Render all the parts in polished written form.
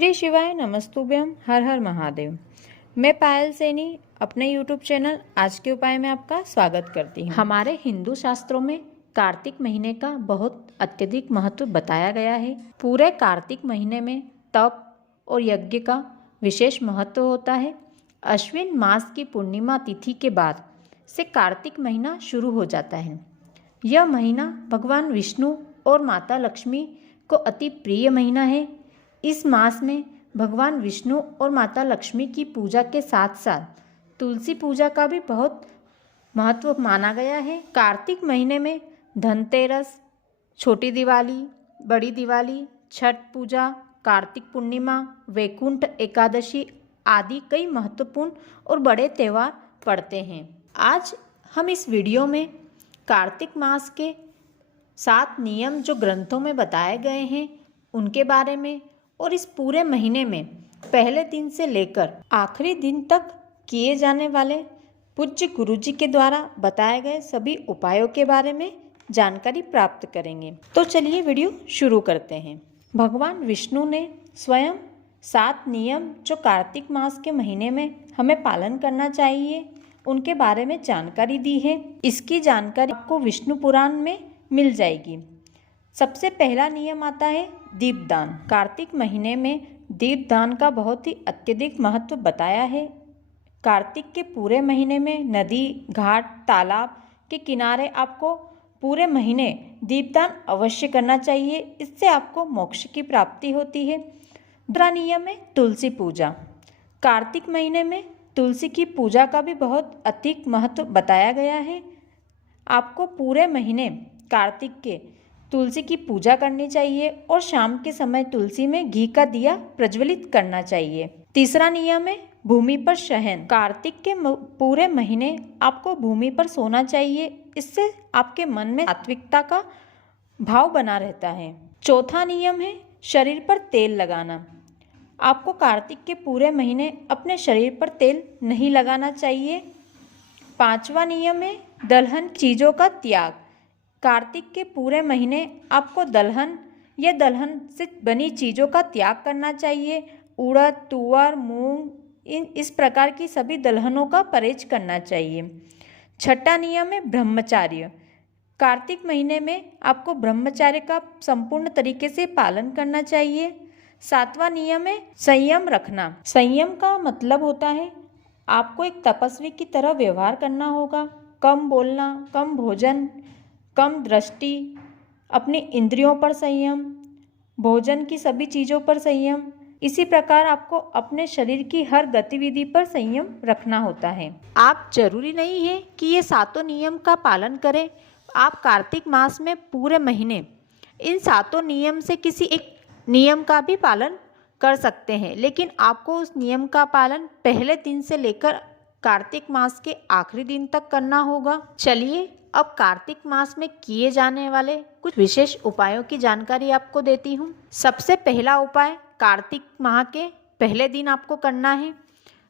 श्री शिवाय नमस्तुभ्यम, हर हर महादेव। मैं पायल सैनी अपने YouTube चैनल आज के उपाय में आपका स्वागत करती हूँ। हमारे हिंदू शास्त्रों में कार्तिक महीने का बहुत अत्यधिक महत्व बताया गया है। पूरे कार्तिक महीने में तप और यज्ञ का विशेष महत्व होता है। अश्विन मास की पूर्णिमा तिथि के बाद से कार्तिक महीना शुरू हो जाता है। यह महीना भगवान विष्णु और माता लक्ष्मी को अति प्रिय महीना है। इस मास में भगवान विष्णु और माता लक्ष्मी की पूजा के साथ साथ तुलसी पूजा का भी बहुत महत्व माना गया है। कार्तिक महीने में धनतेरस, छोटी दिवाली, बड़ी दिवाली, छठ पूजा, कार्तिक पूर्णिमा, वैकुंठ एकादशी आदि कई महत्वपूर्ण और बड़े त्यौहार पड़ते हैं। आज हम इस वीडियो में कार्तिक मास के 7 नियम जो ग्रंथों में बताए गए हैं उनके बारे में और इस पूरे महीने में पहले दिन से लेकर आखिरी दिन तक किए जाने वाले पूज्य गुरुजी के द्वारा बताए गए सभी उपायों के बारे में जानकारी प्राप्त करेंगे। तो चलिए वीडियो शुरू करते हैं। भगवान विष्णु ने स्वयं 7 नियम जो कार्तिक मास के महीने में हमें पालन करना चाहिए उनके बारे में जानकारी दी है। इसकी जानकारी आपको विष्णु पुराण में मिल जाएगी। सबसे पहला नियम आता है दीपदान। कार्तिक महीने में दीपदान का बहुत ही अत्यधिक महत्व बताया है। कार्तिक के पूरे महीने में नदी, घाट, तालाब के किनारे आपको पूरे महीने दीपदान अवश्य करना चाहिए। इससे आपको मोक्ष की प्राप्ति होती है। दूसरा नियम है तुलसी पूजा। कार्तिक महीने में तुलसी की पूजा का भी बहुत अधिक महत्व बताया गया है। आपको पूरे महीने कार्तिक के तुलसी की पूजा करनी चाहिए और शाम के समय तुलसी में घी का दिया प्रज्वलित करना चाहिए। तीसरा नियम है भूमि पर शयन। कार्तिक के पूरे महीने आपको भूमि पर सोना चाहिए। इससे आपके मन में सात्विकता का भाव बना रहता है। चौथा नियम है शरीर पर तेल लगाना। आपको कार्तिक के पूरे महीने अपने शरीर पर तेल नहीं लगाना चाहिए। पांचवा नियम है दलहन चीज़ों का त्याग। कार्तिक के पूरे महीने आपको दलहन या दलहन से बनी चीज़ों का त्याग करना चाहिए। उड़द, तुअर, मूंग इस प्रकार की सभी दलहनों का परहेज करना चाहिए। छठा नियम है ब्रह्मचर्य। कार्तिक महीने में आपको ब्रह्मचर्य का संपूर्ण तरीके से पालन करना चाहिए। सातवां नियम है संयम रखना। संयम का मतलब होता है आपको एक तपस्वी की तरह व्यवहार करना होगा। कम बोलना, कम भोजन, कम दृष्टि, अपनी इंद्रियों पर संयम, भोजन की सभी चीज़ों पर संयम। इसी प्रकार आपको अपने शरीर की हर गतिविधि पर संयम रखना होता है। आप जरूरी नहीं है कि ये 7 नियम का पालन करें। आप कार्तिक मास में पूरे महीने इन 7 नियम से किसी एक नियम का भी पालन कर सकते हैं, लेकिन आपको उस नियम का पालन पहले दिन से लेकर कार्तिक मास के आखिरी दिन तक करना होगा। चलिए अब कार्तिक मास में किए जाने वाले कुछ विशेष उपायों की जानकारी आपको देती हूँ। सबसे पहला उपाय कार्तिक माह के पहले दिन आपको करना है।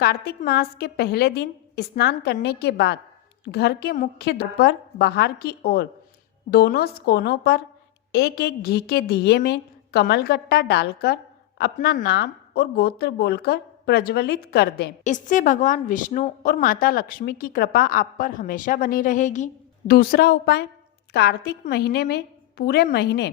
कार्तिक मास के पहले दिन स्नान करने के बाद घर के मुख्य द्वार पर बाहर की ओर दोनों कोनों पर एक एक घी के दिए में कमलगट्टा डालकर अपना नाम और गोत्र बोलकर प्रज्वलित कर दें। इससे भगवान विष्णु और माता लक्ष्मी की कृपा आप पर हमेशा बनी रहेगी। दूसरा उपाय कार्तिक महीने में पूरे महीने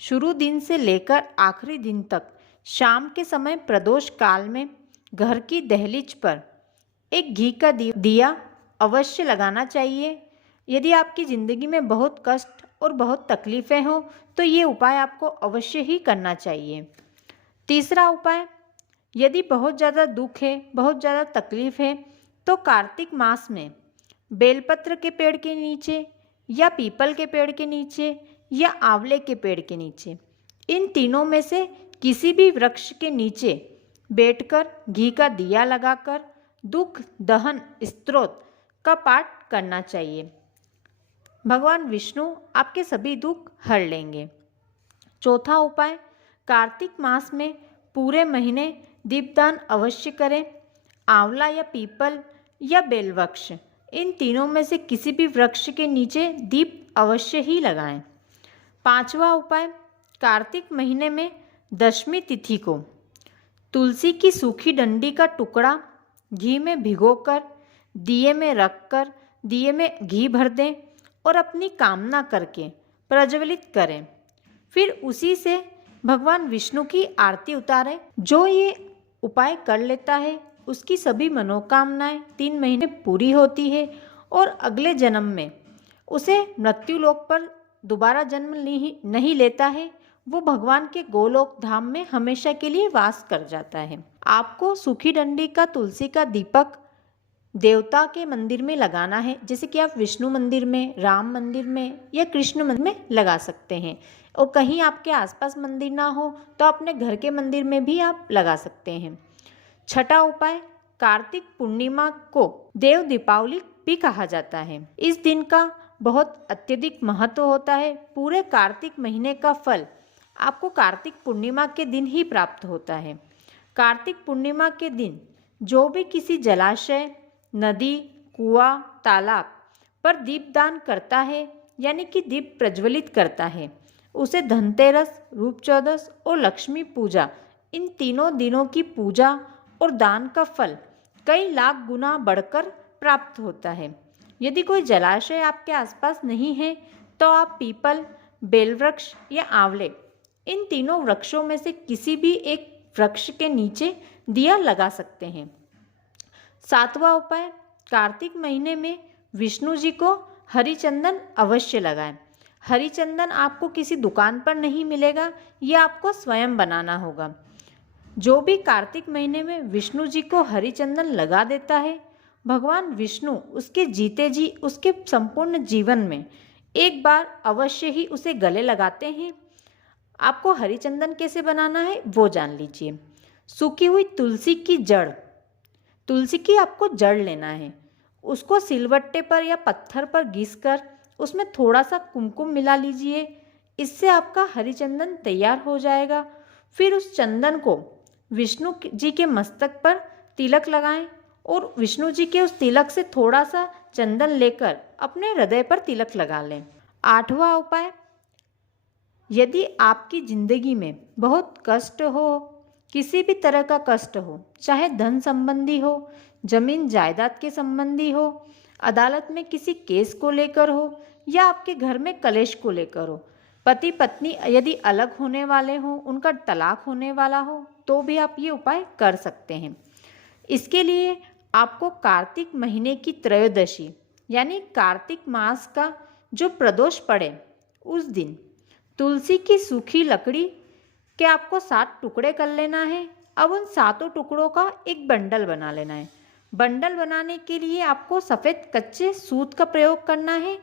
शुरू दिन से लेकर आखिरी दिन तक शाम के समय प्रदोष काल में घर की दहलीज पर एक घी का दिया अवश्य लगाना चाहिए। यदि आपकी ज़िंदगी में बहुत कष्ट और बहुत तकलीफ़ें हों तो ये उपाय आपको अवश्य ही करना चाहिए। तीसरा उपाय यदि बहुत ज़्यादा दुख है, बहुत ज़्यादा तकलीफ़ है तो कार्तिक मास में बेलपत्र के पेड़ के नीचे या पीपल के पेड़ के नीचे या आंवले के पेड़ के नीचे, इन तीनों में से किसी भी वृक्ष के नीचे बैठकर घी का दिया लगाकर दुख दहन स्तोत्र का पाठ करना चाहिए। भगवान विष्णु आपके सभी दुख हर लेंगे। चौथा उपाय कार्तिक मास में पूरे महीने दीपदान अवश्य करें। आंवला या पीपल या बेलवृक्ष इन तीनों में से किसी भी वृक्ष के नीचे दीप अवश्य ही लगाएं। पांचवा उपाय कार्तिक महीने में दशमी तिथि को तुलसी की सूखी डंडी का टुकड़ा घी में भिगोकर दिए में रखकर दिए में घी भर दें और अपनी कामना करके प्रज्वलित करें। फिर उसी से भगवान विष्णु की आरती उतारें। जो ये उपाय कर लेता है उसकी सभी मनोकामनाएं 3 महीने पूरी होती है और अगले जन्म में उसे मृत्युलोक पर दोबारा जन्म नहीं लेता है, वो भगवान के गोलोक धाम में हमेशा के लिए वास कर जाता है। आपको सूखी डंडी का तुलसी का दीपक देवता के मंदिर में लगाना है, जैसे कि आप विष्णु मंदिर में, राम मंदिर में या कृष्ण मंदिर में लगा सकते हैं। और कहीं आपके आसपास मंदिर ना हो तो अपने घर के मंदिर में भी आप लगा सकते हैं। छठा उपाय, कार्तिक पूर्णिमा को देव दीपावली भी कहा जाता है। इस दिन का बहुत अत्यधिक महत्व होता है। पूरे कार्तिक महीने का फल आपको कार्तिक पूर्णिमा के दिन ही प्राप्त होता है। कार्तिक पूर्णिमा के दिन जो भी किसी जलाशय, नदी, कुआं, तालाब पर दीपदान करता है, यानी कि दीप प्रज्वलित करता है, उसे धनतेरस, रूप चौदस और लक्ष्मी पूजा, इन तीनों दिनों की पूजा और दान का फल कई लाख गुना बढ़कर प्राप्त होता है। यदि कोई जलाशय आपके आसपास नहीं है तो आप पीपल, बेलवृक्ष या आंवले, इन तीनों वृक्षों में से किसी भी एक वृक्ष के नीचे दिया लगा सकते हैं। सातवां उपाय, कार्तिक महीने में विष्णु जी को हरी चंदन अवश्य लगाएं। हरी चंदन आपको किसी दुकान पर नहीं मिलेगा, ये आपको स्वयं बनाना होगा। जो भी कार्तिक महीने में विष्णु जी को हरी चंदन लगा देता है, भगवान विष्णु उसके जीते जी उसके संपूर्ण जीवन में एक बार अवश्य ही उसे गले लगाते हैं। आपको हरी चंदन कैसे बनाना है वो जान लीजिए। सूखी हुई तुलसी की जड़, तुलसी की आपको जड़ लेना है, उसको सिलवट्टे पर या पत्थर पर घिसकर उसमें थोड़ा सा कुमकुम मिला लीजिए। इससे आपका हरी चंदन तैयार हो जाएगा। फिर उस चंदन को विष्णु जी के मस्तक पर तिलक लगाएं और विष्णु जी के उस तिलक से थोड़ा सा चंदन लेकर अपने हृदय पर तिलक लगा लें। आठवां उपाय, यदि आपकी जिंदगी में बहुत कष्ट हो, किसी भी तरह का कष्ट हो, चाहे धन संबंधी हो, जमीन जायदाद के संबंधी हो, अदालत में किसी केस को लेकर हो या आपके घर में कलेश को लेकर हो, पति पत्नी यदि अलग होने वाले हो, उनका तलाक होने वाला हो, तो भी आप ये उपाय कर सकते हैं। इसके लिए आपको कार्तिक महीने की त्रयोदशी यानी कार्तिक मास का जो प्रदोष पड़े उस दिन तुलसी की सूखी लकड़ी के आपको 7 टुकड़े कर लेना है। अब उन 7 टुकड़ों का एक बंडल बना लेना है। बंडल बनाने के लिए आपको सफ़ेद कच्चे सूत का प्रयोग करना है,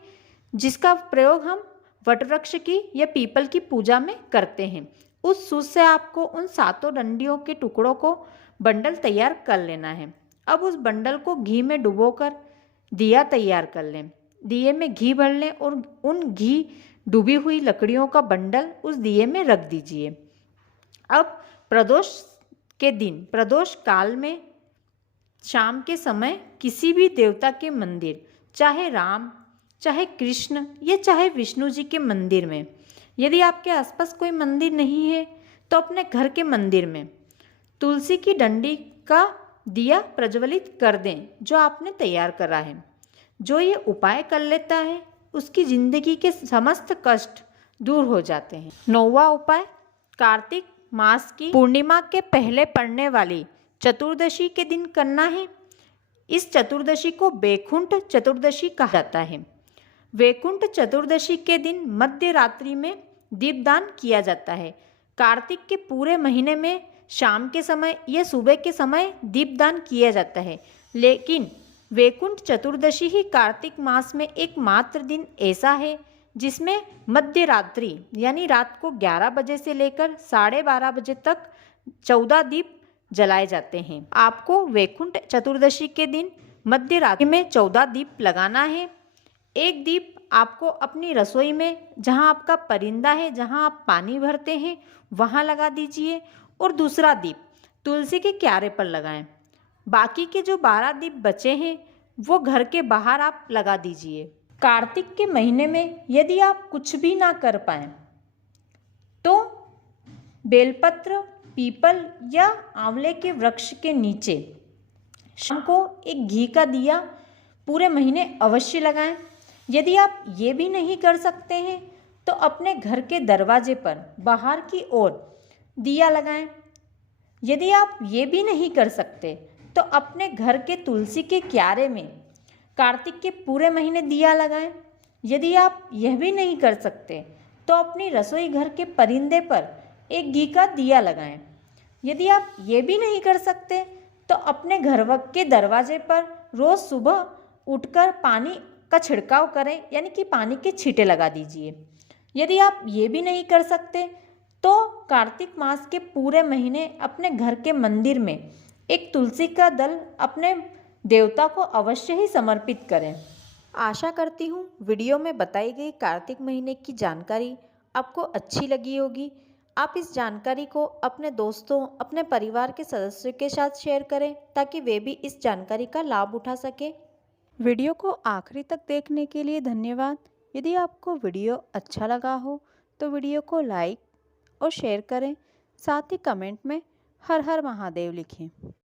जिसका प्रयोग हम वटवृक्ष की या पीपल की पूजा में करते हैं। उस सूत से आपको उन 7 डंडियों के टुकड़ों को बंडल तैयार कर लेना है। अब उस बंडल को घी में डुबोकर दिया तैयार कर लें। दिए में घी भर लें और उन घी डूबी हुई लकड़ियों का बंडल उस दिए में रख दीजिए। अब प्रदोष के दिन, प्रदोष काल में शाम के समय किसी भी देवता के मंदिर, चाहे राम, चाहे कृष्ण या चाहे विष्णु जी के मंदिर में, यदि आपके आसपास कोई मंदिर नहीं है तो अपने घर के मंदिर में तुलसी की डंडी का दिया प्रज्वलित कर दें जो आपने तैयार करा है। जो ये उपाय कर लेता है उसकी जिंदगी के समस्त कष्ट दूर हो जाते हैं। 9वां उपाय, कार्तिक मास की पूर्णिमा के पहले पड़ने वाली चतुर्दशी के दिन करना है। इस चतुर्दशी को वैकुंठ चतुर्दशी कहा जाता है। वैकुंठ चतुर्दशी के दिन मध्य रात्रि में दीपदान किया जाता है। कार्तिक के पूरे महीने में शाम के समय या सुबह के समय दीपदान किया जाता है, लेकिन वैकुंठ चतुर्दशी ही कार्तिक मास में एकमात्र दिन ऐसा है जिसमें मध्य रात्रि यानी रात को 11 बजे से लेकर 12:30 बजे तक 14 दीप जलाए जाते हैं। आपको वैकुंठ चतुर्दशी के दिन मध्य रात्रि में 14 दीप लगाना है। एक दीप आपको अपनी रसोई में, जहां आपका परिंदा है, जहां आप पानी भरते हैं, वहां लगा दीजिए और दूसरा दीप तुलसी के क्यारे पर लगाएं। बाकी के जो 12 दीप बचे हैं वो घर के बाहर आप लगा दीजिए। कार्तिक के महीने में यदि आप कुछ भी ना कर पाएं तो बेलपत्र, पीपल या आंवले के वृक्ष के नीचे शाम को एक घी का दिया पूरे महीने अवश्य लगाएं। यदि आप ये भी नहीं कर सकते हैं तो अपने घर के दरवाजे पर बाहर की ओर दिया लगाएं। यदि आप ये भी नहीं कर सकते तो अपने घर के तुलसी के क्यारे में कार्तिक के पूरे महीने दिया लगाएं। यदि आप यह भी नहीं कर सकते तो अपनी रसोई घर के परिंदे पर एक घी का दिया लगाएं। यदि आप ये भी नहीं कर सकते तो अपने घर के दरवाजे पर रोज़ सुबह उठकर पानी का छिड़काव करें, यानी कि पानी के छींटे लगा दीजिए। यदि आप ये भी नहीं कर सकते तो कार्तिक मास के पूरे महीने अपने घर के मंदिर में एक तुलसी का दल अपने देवता को अवश्य ही समर्पित करें। आशा करती हूँ वीडियो में बताई गई कार्तिक महीने की जानकारी आपको अच्छी लगी होगी। आप इस जानकारी को अपने दोस्तों, अपने परिवार के सदस्यों के साथ शेयर करें ताकि वे भी इस जानकारी का लाभ उठा सकें। वीडियो को आखिरी तक देखने के लिए धन्यवाद। यदि आपको वीडियो अच्छा लगा हो तो वीडियो को लाइक और शेयर करें, साथ ही कमेंट में हर हर महादेव लिखें।